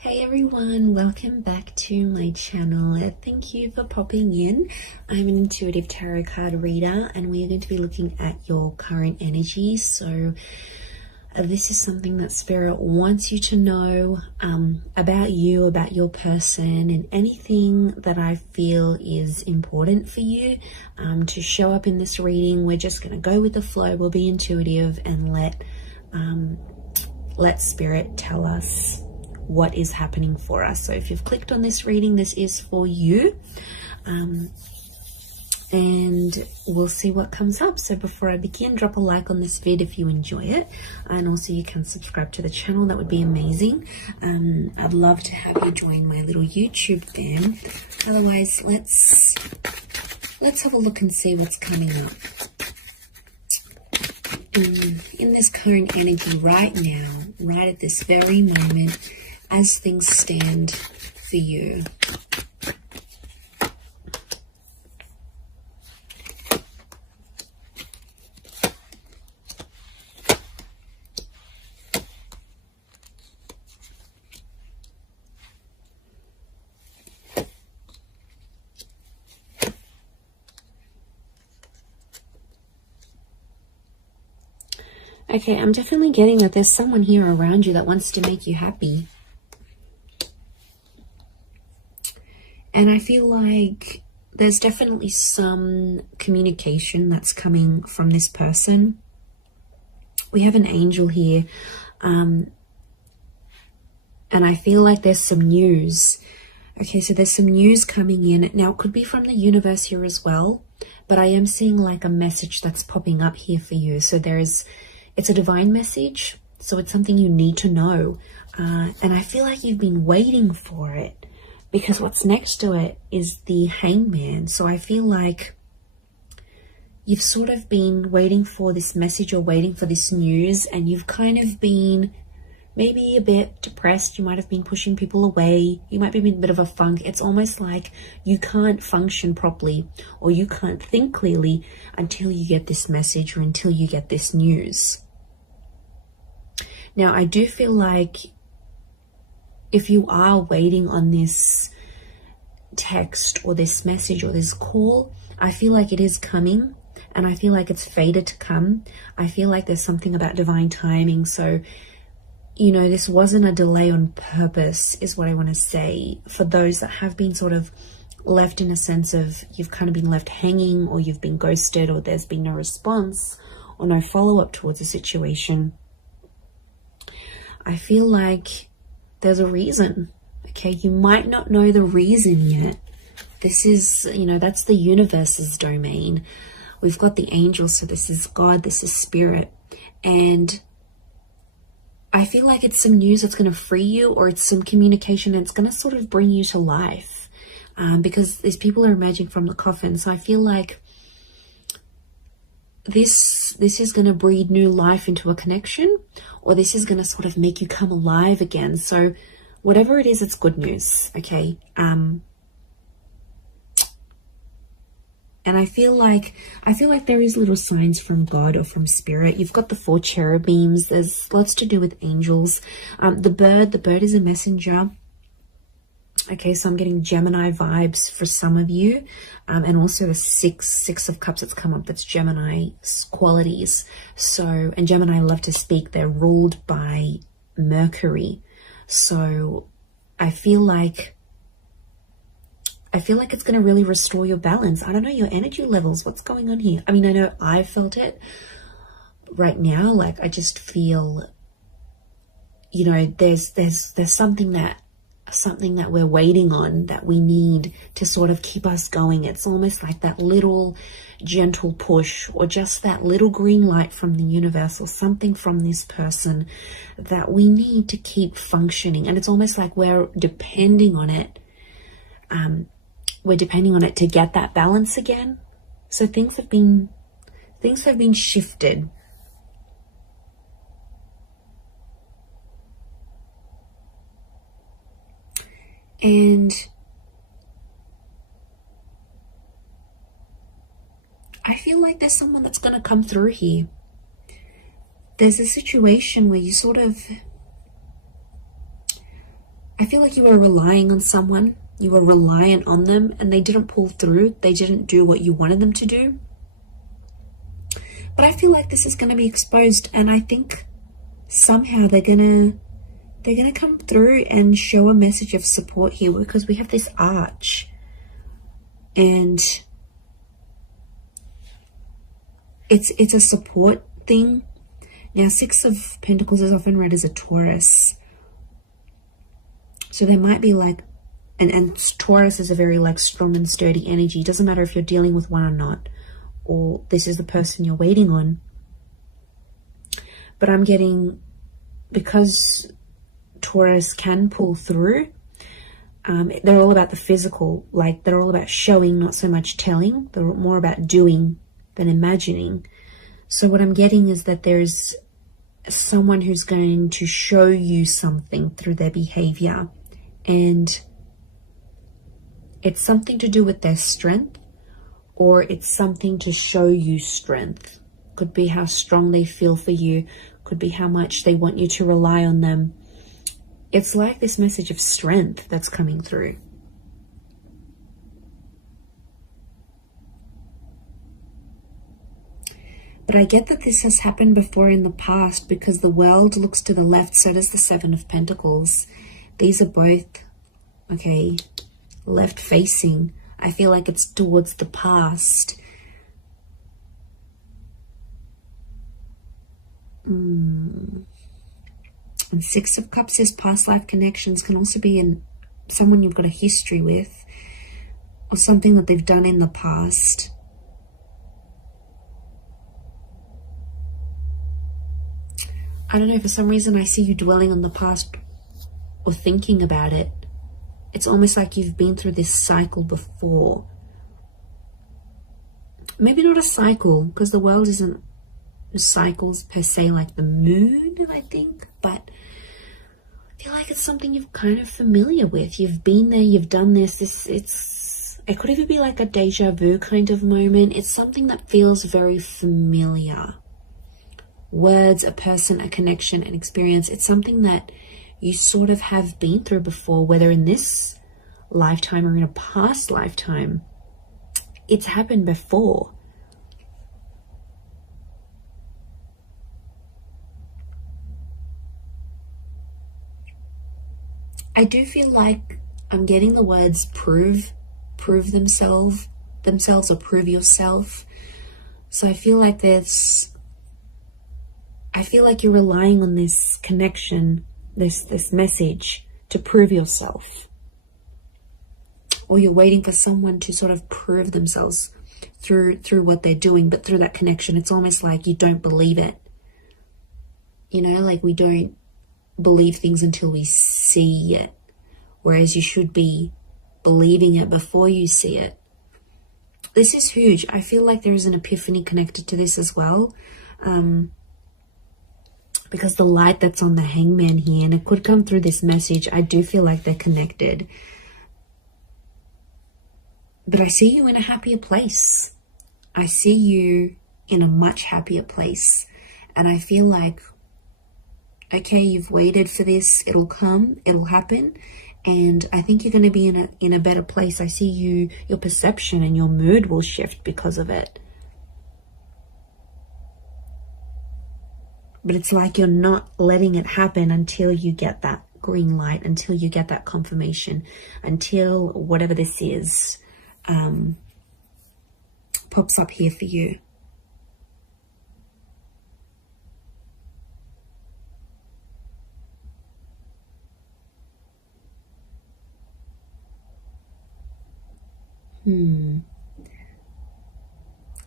Hey everyone, welcome back to my channel. Thank you for popping in. I'm an intuitive tarot card reader and we are going to be looking at your current energy. So this is something that Spirit wants you to know about you, about your person, and anything that I feel is important for you to show up in this reading. We're just going to go with the flow. We'll be intuitive and let Spirit tell us what is happening for us. So if you've clicked on this reading, this is for you, and we'll see what comes up. So before I begin, drop a like on this vid if you enjoy it, and also you can subscribe to the channel. That would be amazing. I'd love to have you join my little YouTube fam. Otherwise, let's have a look and see what's coming up in this current energy right now, right at this very moment, as things stand for you. Okay, I'm definitely getting that there's someone here around you that wants to make you happy. And I feel like there's definitely some communication that's coming from this person. We have an angel here. And I feel like there's some news. Okay, so there's some news coming in. Now, it could be from the universe here as well. But I am seeing like a message that's popping up here for you. So it's a divine message. So it's something you need to know. And I feel like you've been waiting for it, because what's next to it is the Hangman. So I feel like you've sort of been waiting for this message or waiting for this news, and you've kind of been maybe a bit depressed. You might have been pushing people away. You might be in a bit of a funk. It's almost like you can't function properly or you can't think clearly until you get this message or until you get this news. Now, I do feel like if you are waiting on this text or this message or this call, I feel like it is coming, and I feel like it's fated to come. I feel like there's something about divine timing. So, you know, this wasn't a delay on purpose, is what I want to say. For those that have been sort of left in a sense of you've kind of been left hanging, or you've been ghosted, or there's been no response or no follow-up towards a situation, I feel like there's a reason. Okay, you might not know the reason yet. This is, you know, that's the universe's domain. We've got the angels, so this is God, this is Spirit. And I feel like it's some news that's going to free you, or it's some communication that's going to sort of bring you to life. Because these people are emerging from the coffin. So I feel like this is going to breathe new life into a connection, or this is going to sort of make you come alive again. So whatever it is, it's good news. Okay. And I feel like there is little signs from God or from Spirit. You've got the 4 cherubims. There's lots to do with angels. The bird is a messenger. Okay, so I'm getting Gemini vibes for some of you. And also the six of cups that's come up, that's Gemini qualities. So, and Gemini love to speak. They're ruled by Mercury. So I feel like it's going to really restore your balance. I don't know, your energy levels, what's going on here? I mean, I know I felt it right now. Like, I just feel, you know, there's something that we're waiting on, that we need to sort of keep us going. It's almost like that little gentle push, or just that little green light from the universe, or something from this person that we need to keep functioning. And it's almost like we're depending on it. We're depending on it to get that balance again. So things have been shifted. And I feel like there's someone that's going to come through here. There's a situation where you sort of I feel like you were relying on someone, you were reliant on them, and they didn't pull through. They didn't do what you wanted them to do. But I feel like this is going to be exposed, and I think somehow they're gonna come through and show a message of support here, because we have this arch, and it's a support thing. Now, Six of Pentacles is often read as a Taurus, so there might be like, and Taurus is a very like strong and sturdy energy. It doesn't matter if you're dealing with one or not, or this is the person you're waiting on. But I'm getting, because Taurus can pull through, they're all about the physical, like they're all about showing, not so much telling. They're more about doing than imagining. So what I'm getting is that there's someone who's going to show you something through their behavior, and it's something to do with their strength, or it's something to show you strength. Could be how strong they feel for you, could be how much they want you to rely on them. It's like this message of strength that's coming through. But I get that this has happened before in the past, because the World looks to the left, so does the Seven of Pentacles. These are both, okay, left facing. I feel like it's towards the past. And Six of Cups is past life connections. Can also be in someone you've got a history with, or something that they've done in the past. I don't know, for some reason I see you dwelling on the past or thinking about it. It's almost like you've been through this cycle before. Maybe not a cycle, because the world isn't cycles per se, like the moon, I think. But I feel like it's something you're kind of familiar with. You've been there, you've done this. It could even be like a deja vu kind of moment. It's something that feels very familiar. Words, a person, a connection, an experience. It's something that you sort of have been through before, whether in this lifetime or in a past lifetime. It's happened before. I do feel like I'm getting the words prove themselves or prove yourself. So I feel like you're relying on this connection, this message to prove yourself. Or you're waiting for someone to sort of prove themselves through what they're doing, but through that connection. It's almost like you don't believe it. You know, like we don't believe things until we see it, whereas you should be believing it before you see it. This is huge. I feel like there is an epiphany connected to this as well, because the light that's on the Hangman here, and it could come through this message. I do feel like they're connected, but I see you in a happier place. I see you in a much happier place, and I feel like, okay, you've waited for this. It'll come. It'll happen. And I think you're going to be in a better place. I see your perception and your mood will shift because of it. But it's like you're not letting it happen until you get that green light, until you get that confirmation, until whatever this is pops up here for you.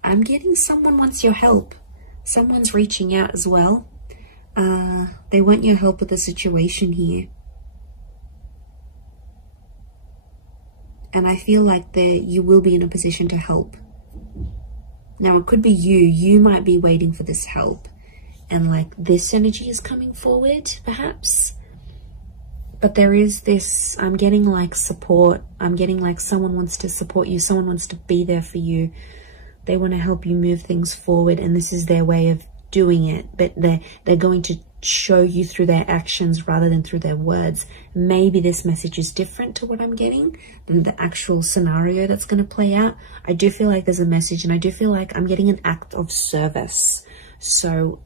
I'm getting someone wants your help. Someone's reaching out as well. They want your help with the situation here. And I feel like you will be in a position to help. Now, it could be you. You might be waiting for this help. And like this energy is coming forward, perhaps. But there is this, I'm getting like support. I'm getting like someone wants to support you. Someone wants to be there for you. They want to help you move things forward. And this is their way of doing it. But they're going to show you through their actions rather than through their words. Maybe this message is different to what I'm getting than the actual scenario that's going to play out. I do feel like there's a message, and I do feel like I'm getting an act of service. So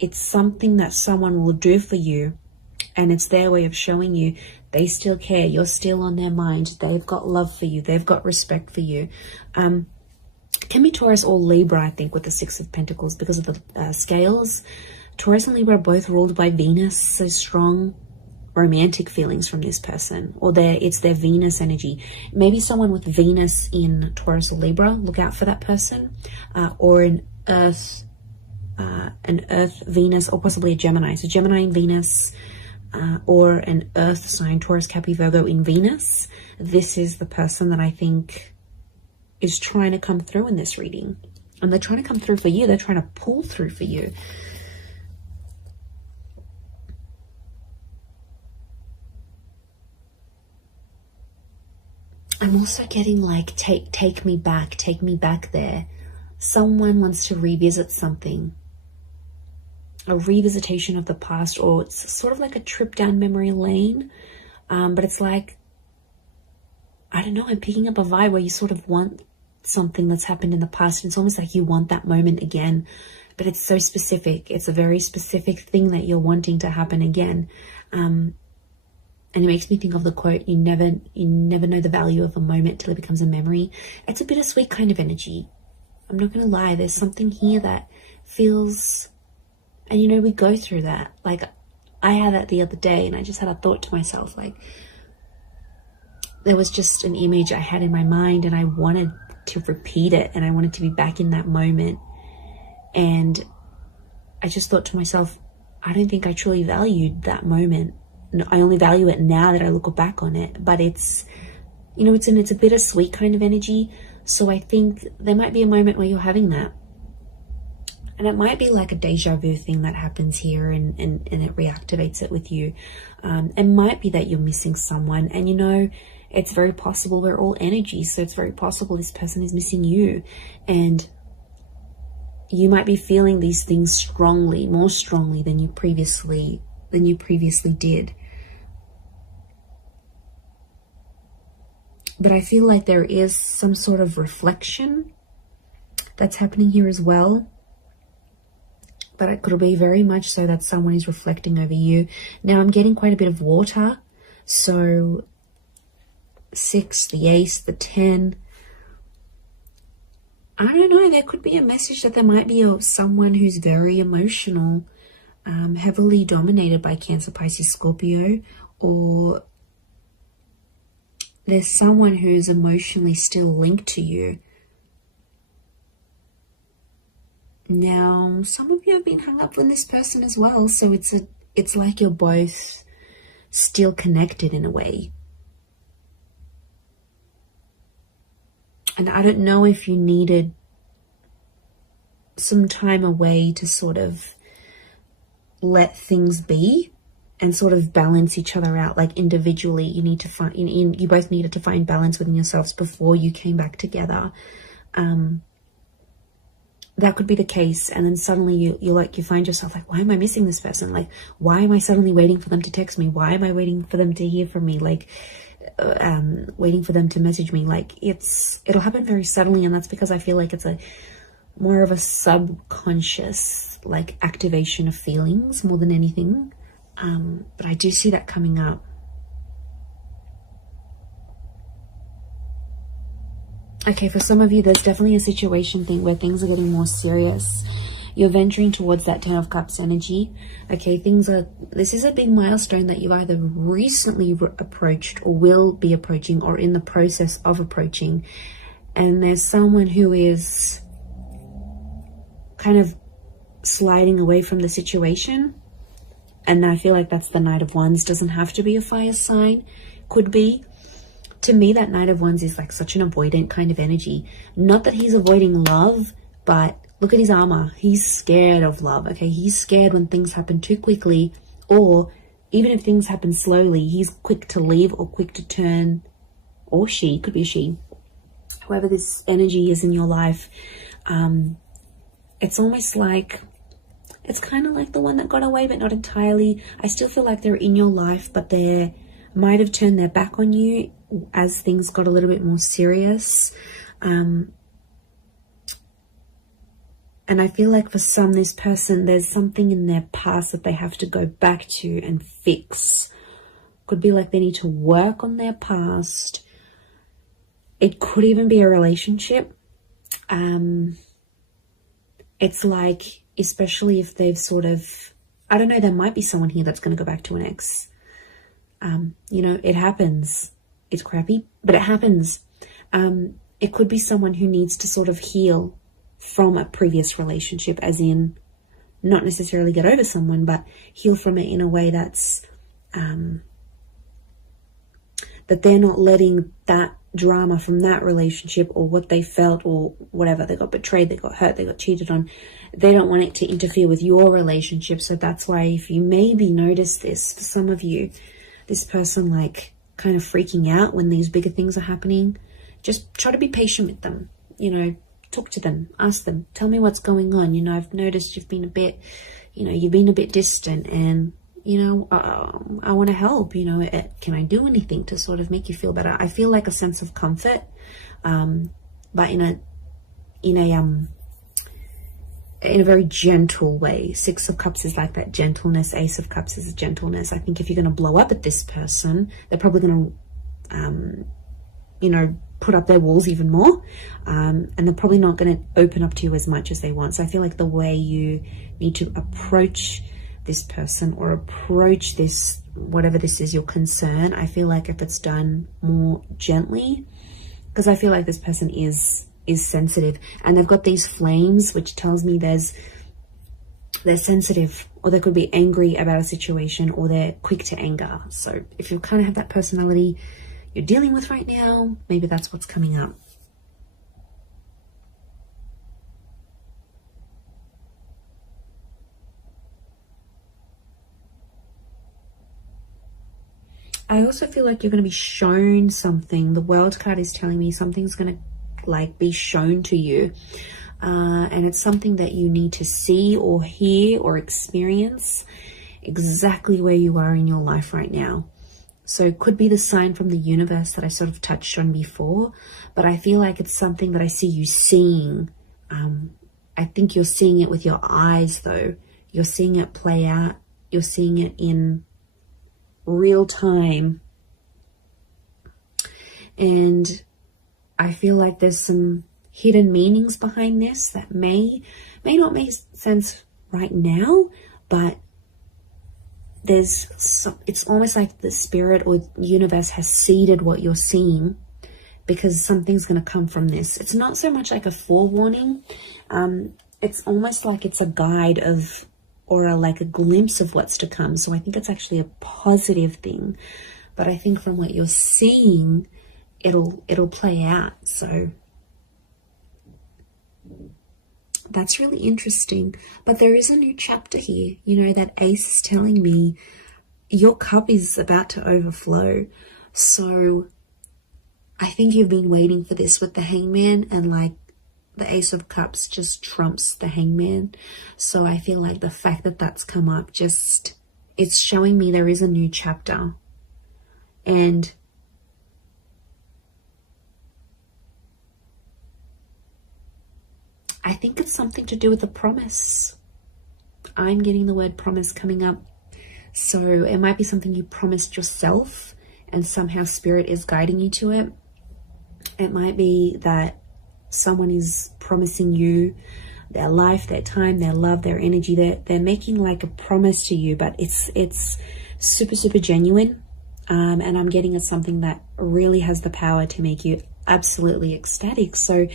it's something that someone will do for you, and it's their way of showing you they still care. You're still on their mind. They've got love for you. They've got respect for you. Can be Taurus or Libra, I think, with the Six of Pentacles because of the scales. Taurus and Libra are both ruled by Venus, so strong romantic feelings from this person, or it's their Venus energy. Maybe someone with Venus in Taurus or Libra, look out for that person, or an Earth Venus, or possibly a Gemini. So Gemini in Venus, or an Earth sign, Taurus, Capricorn, Virgo in Venus. This is the person that I think is trying to come through in this reading, and they're trying to come through for you. They're trying to pull through for you. I'm also getting like, take me back there. Someone wants to revisit something, a revisitation of the past, or it's sort of like a trip down memory lane. But it's like, I don't know, I'm picking up a vibe where you sort of want something that's happened in the past. And it's almost like you want that moment again, but it's so specific. It's a very specific thing that you're wanting to happen again. And it makes me think of the quote, you never know the value of a moment till it becomes a memory. It's a bittersweet kind of energy. I'm not going to lie. There's something here that feels, and you know, we go through that. Like, I had that the other day, and I just had a thought to myself, like, there was just an image I had in my mind, and I wanted to repeat it, and I wanted to be back in that moment. And I just thought to myself, I don't think I truly valued that moment. I only value it now that I look back on it. But it's, you know, it's a bittersweet kind of energy. So I think there might be a moment where you're having that. And it might be like a deja vu thing that happens here, and it reactivates it with you. It might be that you're missing someone, and you know, it's very possible. We're all energy, so it's very possible this person is missing you, and you might be feeling these things strongly, more strongly than you previously did. But I feel like there is some sort of reflection that's happening here as well. But it could be very much so that someone is reflecting over you. Now I'm getting quite a bit of water. So 6, the ace, the 10. I don't know. There could be a message that there might be someone who's very emotional, heavily dominated by Cancer, Pisces, Scorpio, or there's someone who's emotionally still linked to you. Now, some of you have been hung up with this person as well, so it's like you're both still connected in a way. And I don't know if you needed some time away to sort of let things be and sort of balance each other out. Like individually, you need to find, you both needed to find balance within yourselves before you came back together. That could be the case. And then suddenly you find yourself like, why am I missing this person? Like, why am I suddenly waiting for them to text me? Why am I waiting for them to hear from me? Like, waiting for them to message me. Like, it'll happen very suddenly. And that's because I feel like it's more of a subconscious, like, activation of feelings more than anything. But I do see that coming up. Okay, for some of you, there's definitely a situation thing where things are getting more serious. You're venturing towards that 10 of Cups energy. Okay, this is a big milestone that you've either recently approached or will be approaching or in the process of approaching. And there's someone who is kind of sliding away from the situation. And I feel like that's the Knight of Wands. Doesn't have to be a fire sign. Could be. To me, that Knight of Wands is like such an avoidant kind of energy. Not that he's avoiding love, but look at his armor. He's scared of love, okay? He's scared when things happen too quickly, or even if things happen slowly, he's quick to leave or quick to turn, or she, could be a she. Whoever this energy is in your life, it's almost like It's kind of like the one that got away, but not entirely. I still feel like they're in your life, but they might have turned their back on you as things got a little bit more serious. And I feel like for some, this person, there's something in their past that they have to go back to and fix. Could be like they need to work on their past. It could even be a relationship. It's like, especially if they've sort of, I don't know, there might be someone here that's going to go back to an ex. You know, it happens. It's crappy, but it happens. It could be someone who needs to sort of heal from a previous relationship, as in not necessarily get over someone, but heal from it in a way that's that they're not letting that drama from that relationship or what they felt or whatever, they got betrayed, they got hurt, they got cheated on, they don't want it to interfere with your relationship. So that's why, if you maybe notice this, for some of you, this person like kind of freaking out when these bigger things are happening, just try to be patient with them. You know, talk to them, ask them, tell me what's going on. You know, I've noticed you've been a bit, you know, you've been a bit distant, and you know, I want to help. You know, can I do anything to sort of make you feel better? I feel like a sense of comfort, but in a very gentle way. Six of Cups is like that gentleness. Ace of Cups is gentleness. I think if you're going to blow up at this person, they're probably going to, you know, put up their walls even more, and they're probably not going to open up to you as much as they want. So I feel like the way you need to approach this person or approach this, whatever this is, your concern, I feel like if it's done more gently, because I feel like this person is sensitive, and they've got these flames, which tells me they're sensitive, or they could be angry about a situation, or they're quick to anger. So if you kind of have that personality you're dealing with right now, maybe that's what's coming up. I also feel like you're going to be shown something. The World card is telling me something's going to like be shown to you, and it's something that you need to see or hear or experience exactly where you are in your life right now. So it could be the sign from the universe that I sort of touched on before, but I feel like it's something that I see you seeing. I think you're seeing it with your eyes though. You're seeing it play out. You're seeing it in real time. And I feel like there's some hidden meanings behind this that may not make sense right now, but it's almost like the spirit or universe has seeded what you're seeing, because something's going to come from this. It's not so much like a forewarning. It's almost like it's a guide of, or like a glimpse of what's to come. So I think it's actually a positive thing, but I think from what you're seeing, it'll play out. So that's really interesting. But there is a new chapter here. You know, that ace is telling me your cup is about to overflow. So I think you've been waiting for this with the Hangman, and like the Ace of Cups just trumps the Hangman. So I feel like the fact that that's come up, just, it's showing me there is a new chapter. And I think it's something to do with a promise. I'm getting the word promise coming up. So it might be something you promised yourself and somehow spirit is guiding you to it. It might be that someone is promising you their life, their time, their love, their energy. They're making like a promise to you, but it's super, super genuine. And I'm getting at something that really has the power to make you absolutely ecstatic. So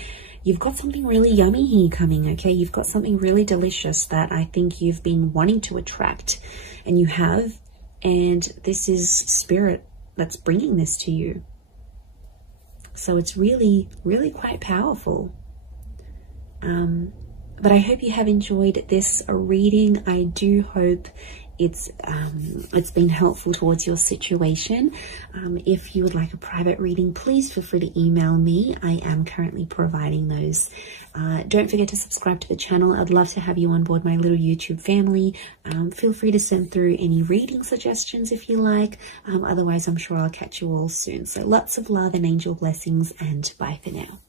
you've got something really yummy here coming, okay? You've got something really delicious that I think you've been wanting to attract, and you have. And this is spirit that's bringing this to you. So it's really, really quite powerful. But I hope you have enjoyed this reading. I do hope it's been helpful towards your situation. If you would like a private reading, please feel free to email me. I am currently providing those. Don't forget to subscribe to the channel. I'd love to have you on board my little YouTube family. Feel free to send through any reading suggestions if you like. Otherwise, I'm sure I'll catch you all soon. So lots of love and angel blessings, and bye for now.